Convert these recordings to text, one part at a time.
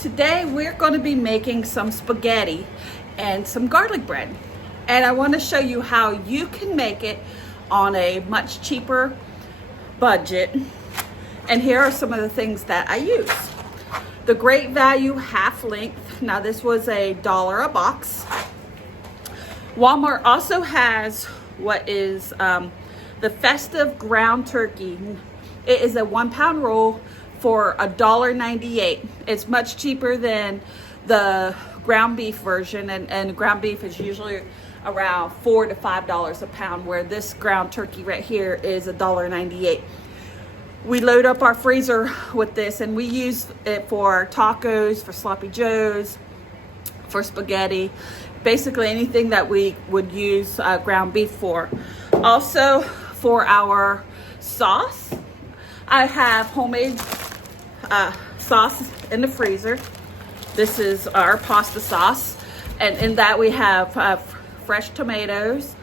Today we're going to be making some spaghetti and some garlic bread, and I want to show you how you can make it on a much cheaper budget. And here are some of the things that I use. The Great Value half length. Now this was $1 a box. Walmart also has what is the festive ground turkey. It is a 1 pound roll for $1.98. It's much cheaper than the ground beef version, and ground beef is usually around $4 to $5 a pound, where this ground turkey right here is $1.98. We load up our freezer with this, and we use it for tacos, for sloppy joes, for spaghetti, basically anything that we would use ground beef for. Also, for our sauce, I have homemade sauce in the freezer. This is our pasta sauce, and in that we have fresh tomatoes.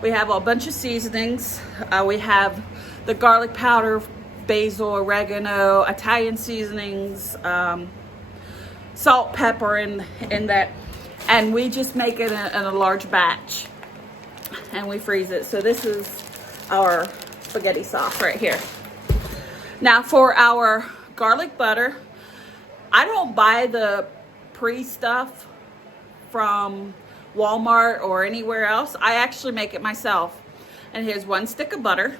We have a bunch of seasonings. We have the garlic powder, basil, oregano, Italian seasonings, salt, pepper in that, and we just make it in a large batch and we freeze it. So this is our spaghetti sauce right here. Now for our garlic butter, I don't buy the pre-stuff from Walmart or anywhere else. I actually make it myself. And here's 1 stick of butter,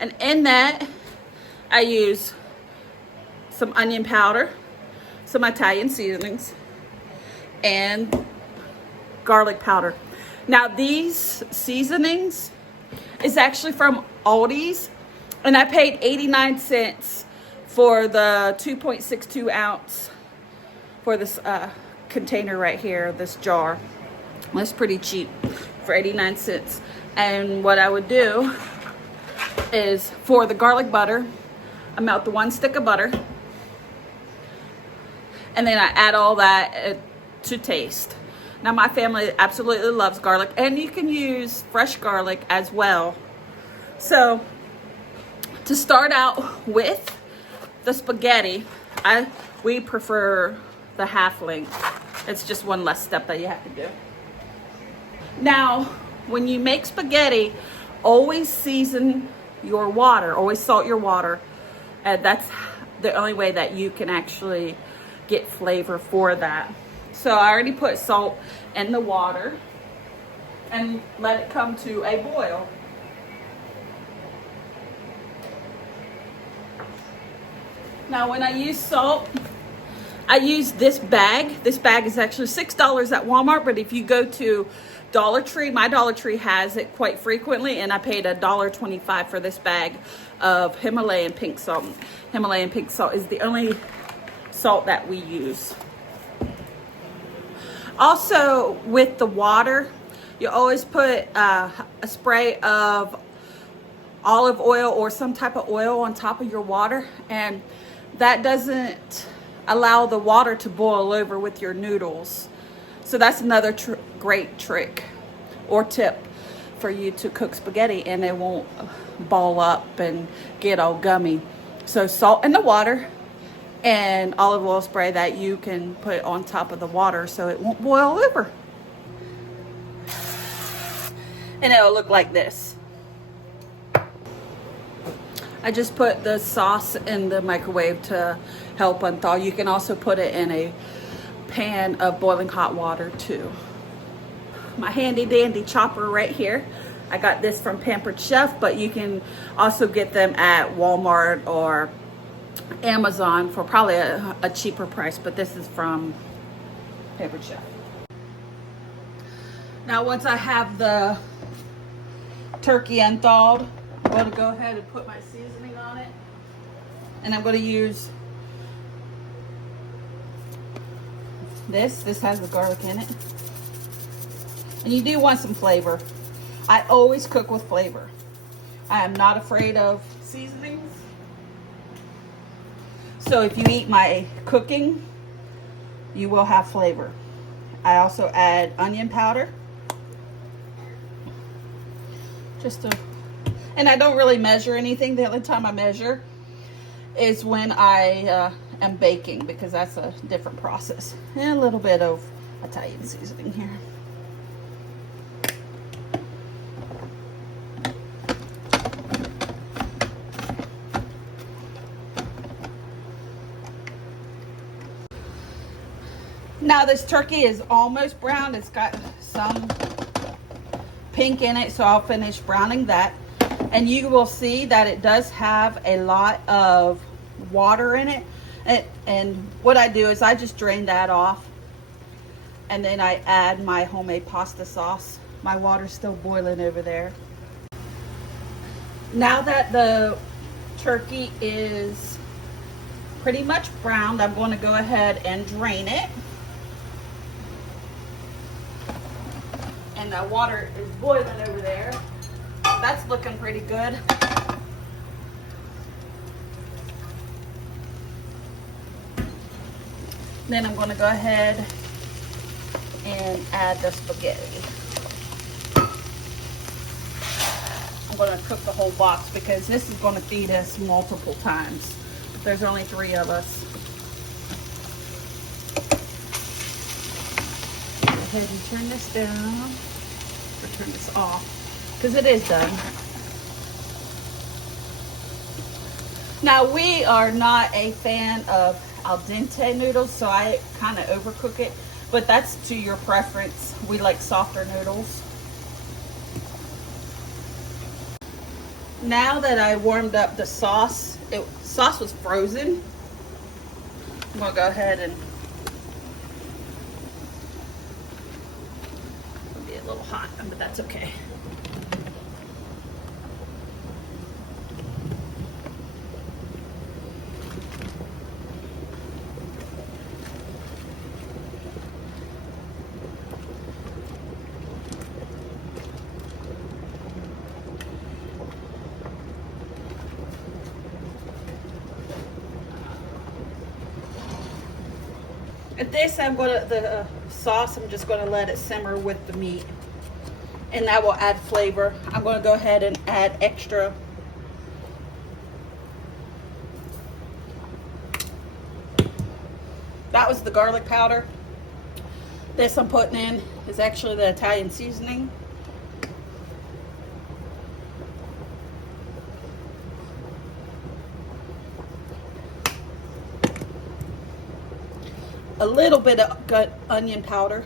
and in that I use some onion powder, some Italian seasonings, and garlic powder. Now these seasonings is actually from Aldi's, and I paid 89 cents for the 2.62 ounce for this container right here, this jar. That's pretty cheap for 89 cents. And what I would do is, for the garlic butter, I melt the 1 stick of butter, and then I add all that to taste. Now my family absolutely loves garlic, and you can use fresh garlic as well. So to start out with the spaghetti, we prefer the half length. It's just one less step that you have to do. Now, when you make spaghetti, always season your water, always salt your water. And that's the only way that you can actually get flavor for that. So I already put salt in the water and let it come to a boil. Now when I use salt, I use this bag. This bag is actually $6 at Walmart, but if you go to Dollar Tree, my Dollar Tree has it quite frequently, and I paid $1.25 for this bag of Himalayan pink salt. Himalayan pink salt is the only salt that we use. Also, with the water, you always put a spray of olive oil or some type of oil on top of your water, and that doesn't allow the water to boil over with your noodles. So that's another great trick or tip for you to cook spaghetti, and it won't ball up and get all gummy. So salt in the water and olive oil spray that you can put on top of the water so it won't boil over. And it'll look like this. I just put the sauce in the microwave to help unthaw. You can also put it in a pan of boiling hot water too. My handy dandy chopper right here. I got this from Pampered Chef, but you can also get them at Walmart or Amazon for probably a cheaper price, but this is from Pampered Chef. Now once I have the turkey unthawed, I'm going to go ahead and put my seasoning on it, and I'm going to use this has the garlic in it, and you do want some flavor. I always cook with flavor. I am not afraid of seasonings. So if you eat my cooking, you will have flavor. I also add onion powder, and I don't really measure anything. The only time I measure is when I and baking, because that's a different process. And a little bit of Italian seasoning here. Now this turkey is almost brown. It's got some pink in it, so I'll finish browning that. And you will see that it does have a lot of water in it. And what I do is I just drain that off, and then I add my homemade pasta sauce. My water's still boiling over there. Now that the turkey is pretty much browned, I'm going to go ahead and drain it. And the water is boiling over there. That's looking pretty good. Then I'm going to go ahead and add the spaghetti. I'm going to cook the whole box because this is going to feed us multiple times. There's only 3 of us. Go ahead and turn this down, or turn this off, because it is done. Now, we are not a fan of al dente noodles, so I kind of overcook it, but that's to your preference. We like softer noodles. Now that I warmed up the sauce, sauce was frozen. I'm gonna go ahead and it'll be a little hot, but that's okay. At this, the sauce, I'm just gonna let it simmer with the meat, and that will add flavor. I'm gonna go ahead and add extra that was the garlic powder. This I'm putting in is actually the Italian seasoning. A little bit of onion powder.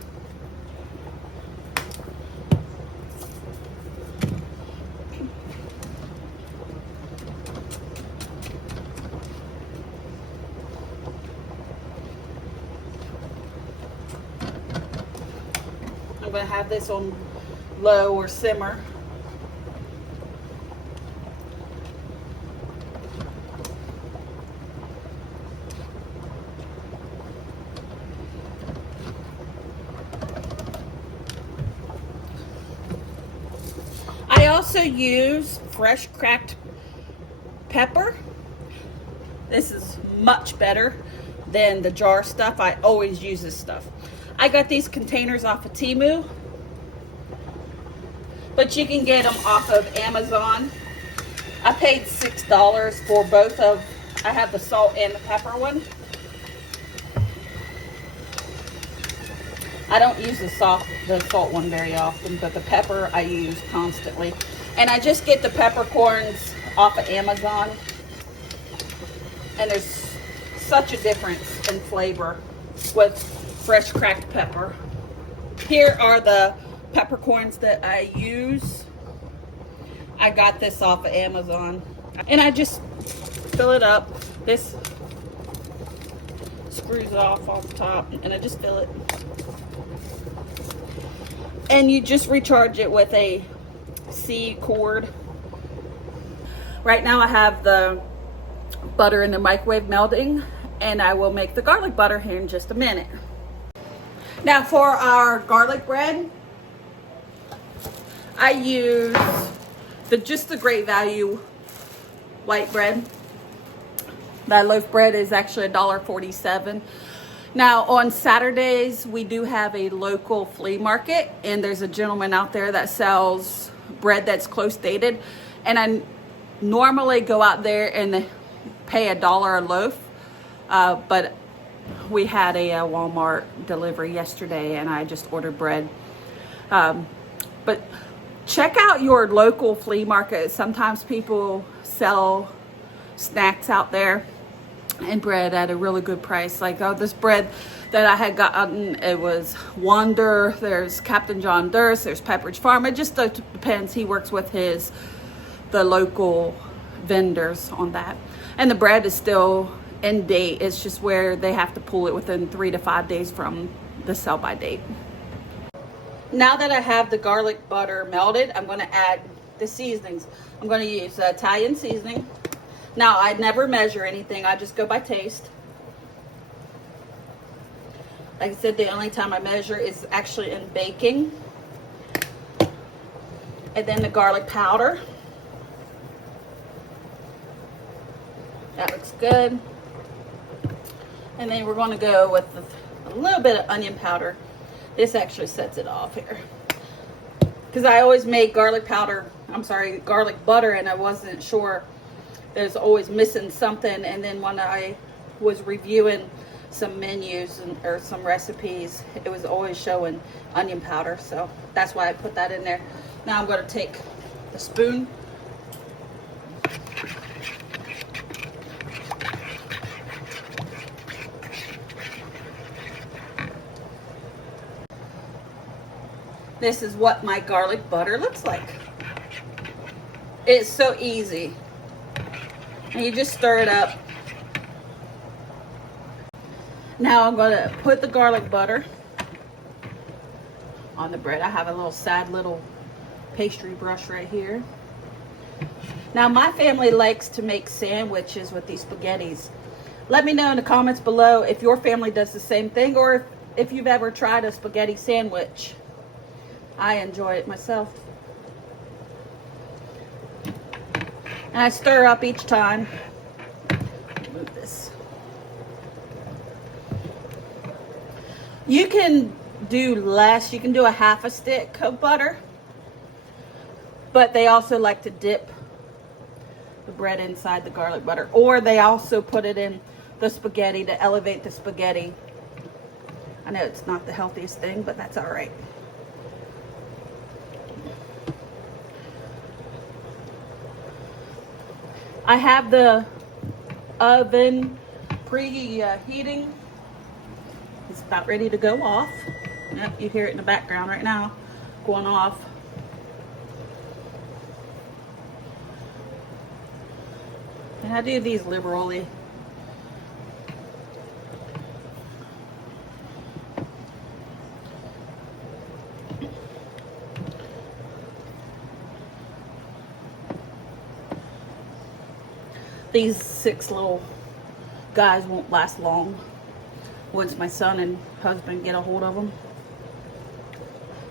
I'm going to have this on low or simmer. I also use fresh cracked pepper. This is much better than the jar stuff. I always use this stuff. I got these containers off of Temu, but you can get them off of Amazon. I paid $6 for both of, I have the salt and the pepper one. I don't use the salt one very often, but the pepper I use constantly. And I just get the peppercorns off of Amazon. And there's such a difference in flavor with fresh cracked pepper. Here are the peppercorns that I use. I got this off of Amazon. And I just fill it up. This screws off the top, and I just fill it. And you just recharge it with a C cord. Right now I have the butter in the microwave melting, and I will make the garlic butter here in just a minute. Now for our garlic bread, I use just the Great Value white bread. That loaf bread is actually $1.47. Now on Saturdays, we do have a local flea market, and there's a gentleman out there that sells bread that's close dated, and I normally go out there and pay $1 a loaf. But we had a Walmart delivery yesterday, and I just ordered bread. But check out your local flea market. Sometimes people sell snacks out there and bread at a really good price. Like, oh, this bread that I had gotten, it was Wonder. There's Captain John Durst. There's Pepperidge Farm. It just depends. He works with the local vendors on that. And the bread is still in date. It's just where they have to pull it within 3 to 5 days from the sell by date. Now that I have the garlic butter melted, I'm going to add the seasonings. I'm going to use Italian seasoning. Now, I never measure anything. I just go by taste. Like I said, the only time I measure is actually in baking. And then the garlic powder. That looks good. And then we're going to go with a little bit of onion powder. This actually sets it off here. Because I always make garlic butter, and I wasn't sure. There's always missing something. And then when I was reviewing some menus or some recipes, it was always showing onion powder. So that's why I put that in there. Now I'm going to take the spoon. This is what my garlic butter looks like. It's so easy. And you just stir it up. Now I'm going to put the garlic butter on the bread. I have a little sad little pastry brush right here. Now my family likes to make sandwiches with these spaghettis. Let me know in the comments below if your family does the same thing, or if you've ever tried a spaghetti sandwich. I enjoy it myself. And I stir up each time. Move this. You can do less. You can do a half a stick of butter. But they also like to dip the bread inside the garlic butter. Or they also put it in the spaghetti to elevate the spaghetti. I know it's not the healthiest thing, but that's all right. I have the oven preheating. It's about ready to go off. Yep, you hear it in the background right now, going off. And I do these liberally. These 6 little guys won't last long once my son and husband get a hold of them.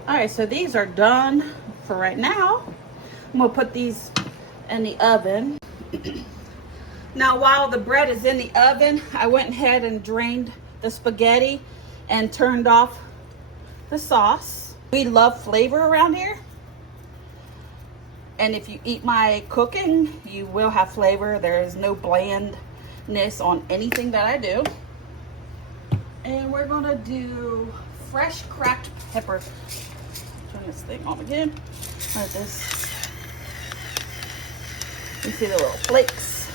Alright, so these are done for right now. I'm going to put these in the oven. Now while the bread is in the oven, I went ahead and drained the spaghetti and turned off the sauce. We love flavor around here. And if you eat my cooking, you will have flavor. There is no blandness on anything that I do. And we're gonna do fresh cracked pepper. Turn this thing on again. Like this. You see the little flakes.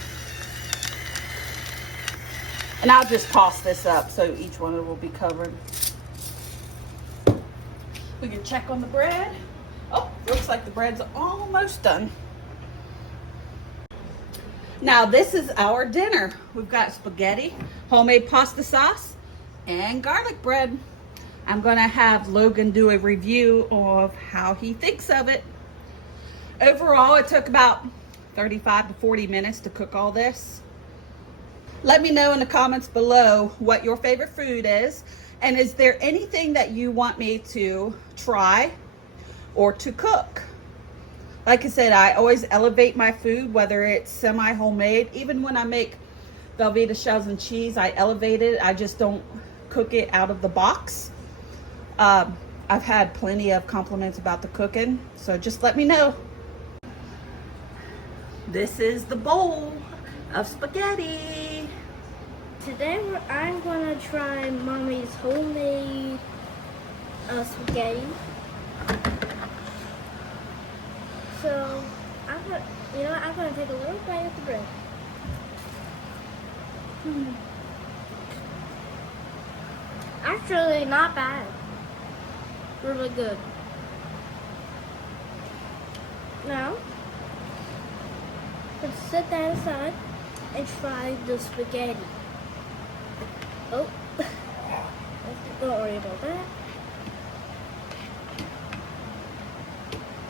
And I'll just toss this up so each one will be covered. We can check on the bread. Oh, looks like the bread's almost done. Now this is our dinner. We've got spaghetti, homemade pasta sauce, and garlic bread. I'm gonna have Logan do a review of how he thinks of it. Overall, it took about 35 to 40 minutes to cook all this. Let me know in the comments below what your favorite food is, and is there anything that you want me to try or to cook. Like I said, I always elevate my food, whether it's semi-homemade. Even when I make Velveeta shells and cheese, I elevate it. I just don't cook it out of the box. I've had plenty of compliments about the cooking, so just let me know. This is the bowl of spaghetti. Today I'm gonna try Mommy's homemade spaghetti. So I'm gonna take a little bite of the bread. Actually, not bad. Really good. Now, let's set that aside and try the spaghetti. Oh, don't worry about that.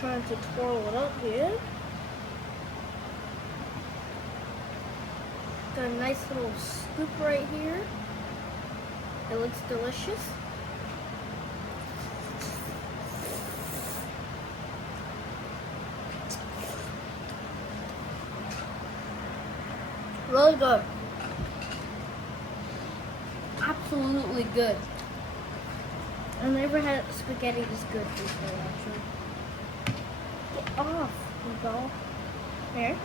Trying to twirl it up here. Got a nice little scoop right here. It looks delicious. Really good. Absolutely good. I never had spaghetti this good before, actually. Get off, Nicole. There.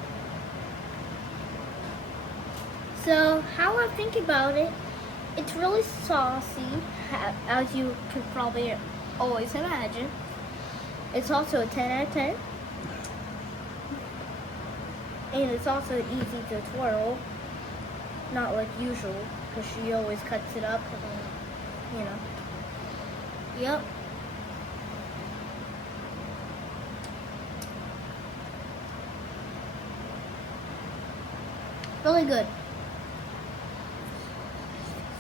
So, how I think about it, it's really saucy, as you could probably always imagine. It's also a 10 out of 10. And it's also easy to twirl, not like usual, because she always cuts it up, you know. Yep. Really good.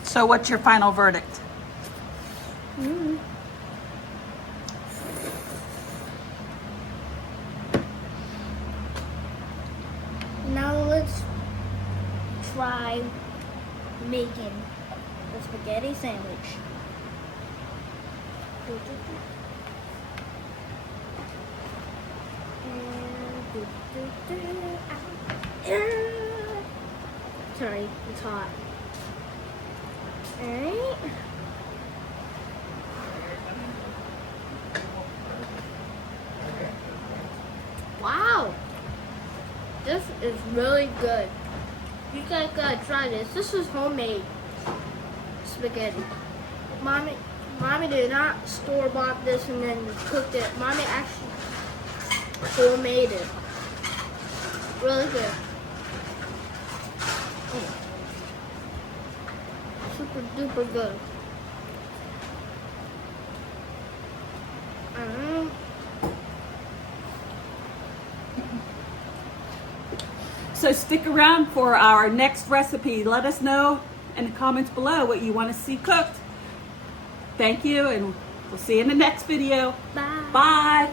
So what's your final verdict? Now let's try making the spaghetti sandwich. Sorry, it's hot. Alright. Wow. This is really good. You guys gotta try this. This is homemade spaghetti. Mommy did not store-bought this and then cooked it. Mommy actually homemade it. Really good. Super duper good. So stick around for our next recipe. Let us know in the comments below what you want to see cooked. Thank you, and we'll see you in the next video. Bye. Bye.